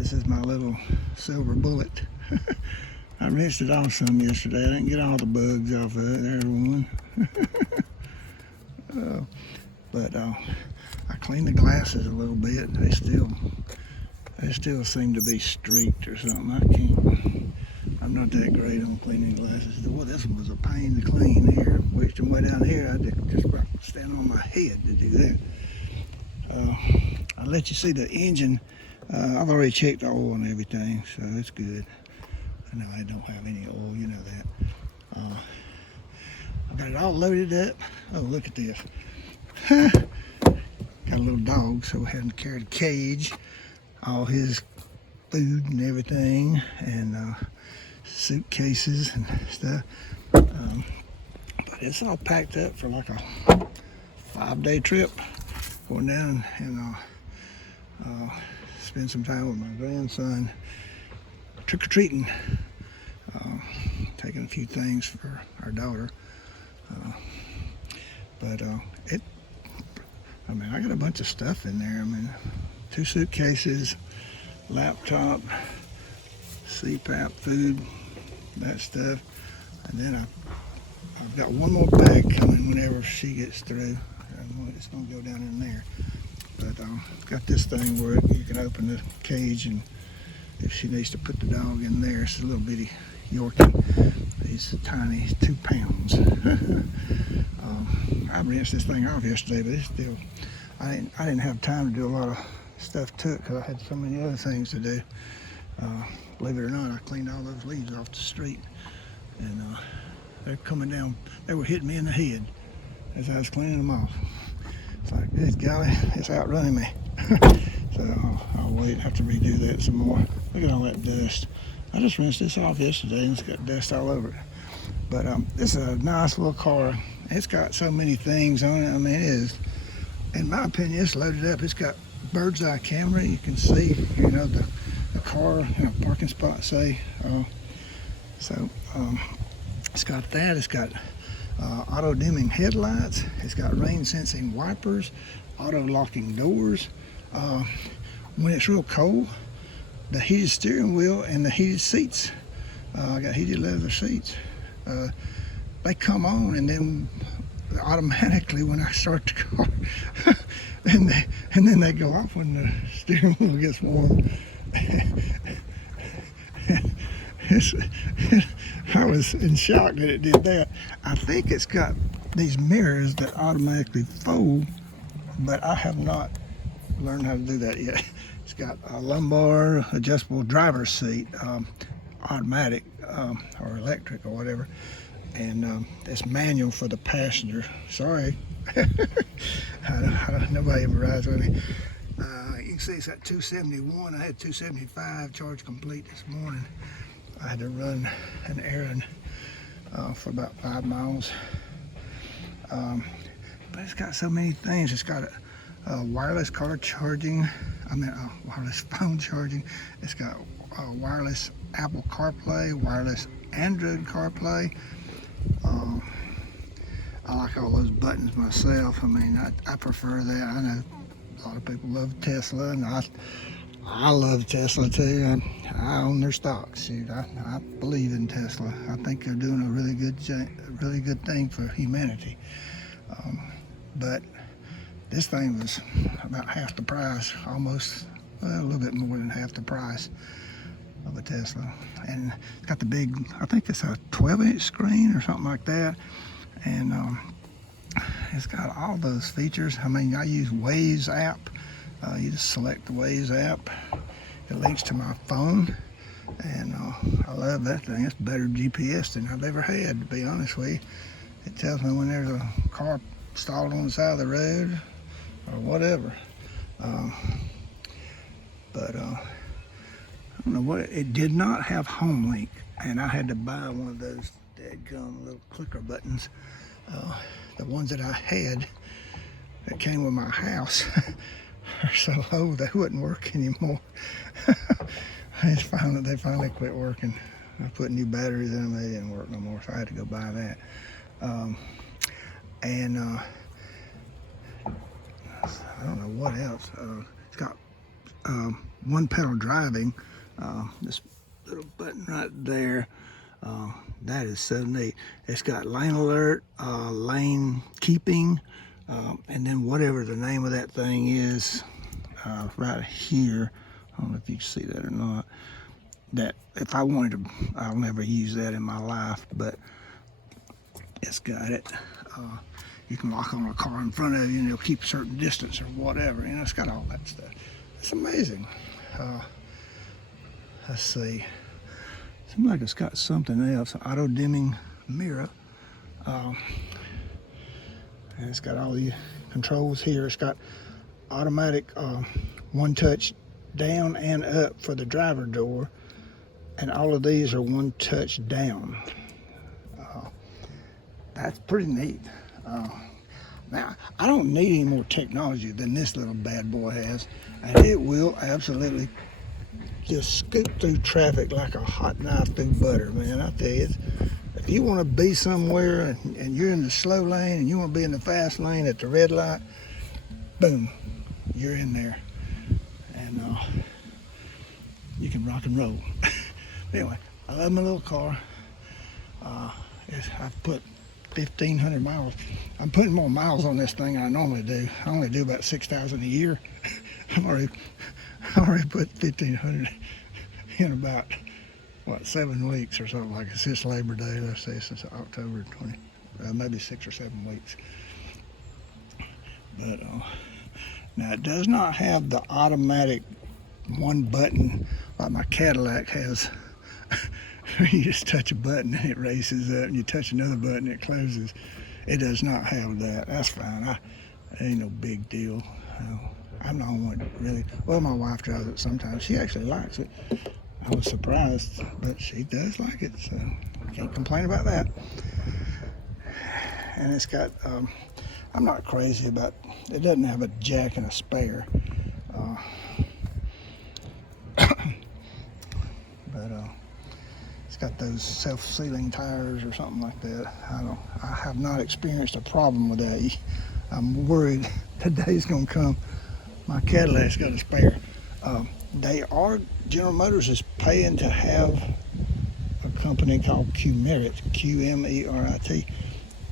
This is my little silver bullet. I rinsed it off some yesterday. I didn't get all the bugs off of it. There's one. But I cleaned the glasses a little bit. They still seem to be streaked or something. I'm not that great on cleaning glasses. Well, this one was a pain to clean here. Which way down here, I just about stand on my head to do that. I'll let you see the engine. I've already checked the oil and everything, so it's good. I know I don't have any oil, you know that. I've got it all loaded up. Oh, look at this. Got a little dog, so we had to carry the cage, all his food and everything, and suitcases and stuff. But it's all packed up for like a 5-day trip. Going down and spend some time with my grandson, trick-or-treating, taking a few things for our daughter. I got a bunch of stuff in there. 2 suitcases, laptop, CPAP, food, that stuff. And then I've got one more bag coming whenever she gets through. It's going to go down in there. But got this thing where you can open the cage, and if she needs to put the dog in there, it's a little bitty Yorkie. He's tiny, he's 2 pounds. I rinsed this thing off yesterday, but it's still, I didn't have time to do a lot of stuff to it because I had so many other things to do. Believe it or not, I cleaned all those leaves off the street, and they're coming down. They were hitting me in the head as I was cleaning them off. It's like, good golly, it's outrunning me. So I'll wait, have to redo that some more. Look at all that dust. I just rinsed this off yesterday and it's got dust all over it. But this is a nice little car. It's got so many things on it. It is, in my opinion, it's loaded up. It's got bird's eye camera. You can see, the car in a parking spot, say. It's got that. It's got auto dimming headlights. It's got rain sensing wipers, auto locking doors. When it's real cold, the heated steering wheel and the heated seats. I got heated leather seats. They come on, and then automatically when I start the car, and then they go off when the steering wheel gets warm. I was in shock that it did that. I think it's got these mirrors that automatically fold, but I have not learned how to do that yet. It's got a lumbar adjustable driver's seat, automatic or electric or whatever, and it's manual for the passenger. Sorry, nobody ever rides with me. You can see it's at 271. I had 275 charge complete this morning. I had to run an errand for about 5 miles. But it's got so many things. It's got a wireless car charging. Wireless phone charging. It's got wireless Apple CarPlay, wireless Android CarPlay. I like all those buttons myself. I prefer that. I know a lot of people love Tesla, and I love Tesla too. I own their stocks. I believe in Tesla. I think they're doing a really good thing for humanity. But this thing was about half the price, almost, a little bit more than half the price of a Tesla. And it's got the big, I think it's a 12-inch screen or something like that. And it's got all those features. I use Waze app. You just select the Waze app. It links to my phone. And I love that thing. It's better GPS than I've ever had, to be honest with you. It tells me when there's a car stalled on the side of the road or whatever. But I don't know what, it did not have HomeLink, and I had to buy one of those dadgum little clicker buttons. The ones that I had that came with my house are so low they wouldn't work anymore. They finally quit working. I put new batteries in them, they didn't work no more, so I had to go buy that. I don't know what else. It's got one pedal driving. This little button right there, that is so neat. It's got lane alert, lane keeping, and then whatever the name of that thing is right here. I don't know if you can see that or not. That if I wanted to, I'll never use that in my life, but it's got it. You can lock on a car in front of you and it'll keep a certain distance or whatever. You know, it's got all that stuff. It's amazing. Let's see. Seems like it's got something else. Auto dimming mirror. And it's got all the controls here. It's got automatic one touch down and up for the driver door. And all of these are one touch down. That's pretty neat. Now, I don't need any more technology than this little bad boy has, and it will absolutely just scoop through traffic like a hot knife through butter, man. I tell you, if you want to be somewhere and you're in the slow lane and you want to be in the fast lane at the red light, boom, you're in there, and you can rock and roll. Anyway, I love my little car. I've put 1,500 miles. I'm putting more miles on this thing than I normally do. I only do about 6,000 a year. I already put 1,500 in about, what, 7 weeks or something like it. Since Labor Day, let's say, since October 20, maybe 6 or 7 weeks. But now it does not have the automatic one button like my Cadillac has. You just touch a button and it races up, and you touch another button and it closes. It does not have that. That's fine. It ain't no big deal. I'm the only one really. Well, my wife drives it sometimes. She actually likes it. I was surprised, but she does like it, so I can't complain about that. And it's got, I'm not crazy about, it doesn't have a jack and a spare. But it's got those self-sealing tires or something like that. I have not experienced a problem with that. I'm worried the day's gonna come. My Cadillac's got a spare. General Motors is paying to have a company called Qmerit, Qmerit,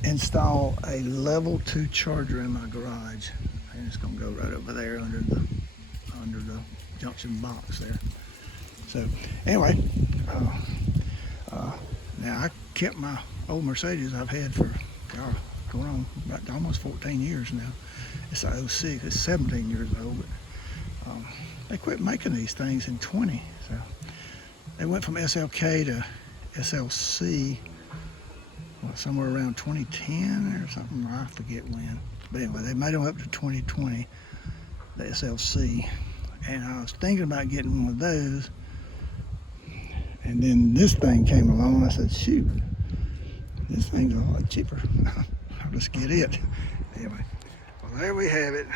install a level 2 charger in my garage. And it's gonna go right over there under the junction box there. So anyway, now I kept my old Mercedes I've had for going on about almost 14 years now. It's a 06. It's 17 years old. But, they quit making these things in 20. So they went from SLK to SLC, somewhere around 2010 or something. I forget when. But anyway, they made them up to 2020, the SLC. And I was thinking about getting one of those. And then this thing came along. I said, shoot, this thing's a lot cheaper. I'll just get it. Anyway, well, there we have it.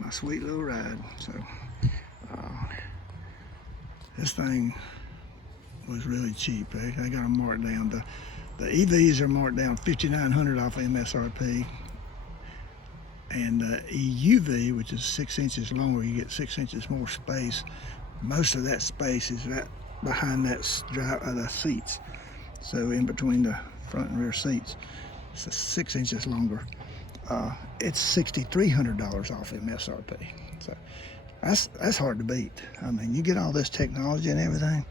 My sweet little ride. So this thing was really cheap. They got them marked down. The EVs are marked down $5,900 off of MSRP. And the EUV, which is 6 inches longer, you get 6 inches more space. Most of that space is right behind that the seats. So in between the front and rear seats, it's 6 inches longer. It's $6,300 off MSRP. So that's hard to beat. I mean, you get all this technology and everything,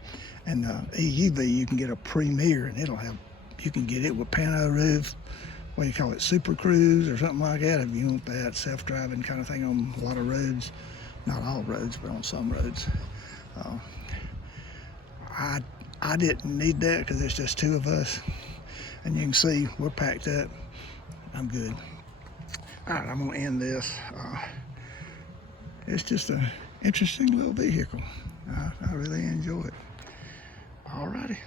and EUV, you can get a Premier, and you can get it with pano roof. What do you call it, Super Cruise or something like that, if you want that self-driving kind of thing on a lot of roads. Not all roads, but on some roads. I didn't need that because it's just 2 of us, and you can see we're packed up. I'm good. All right, I'm gonna end this. It's just an interesting little vehicle. I really enjoy it. All righty.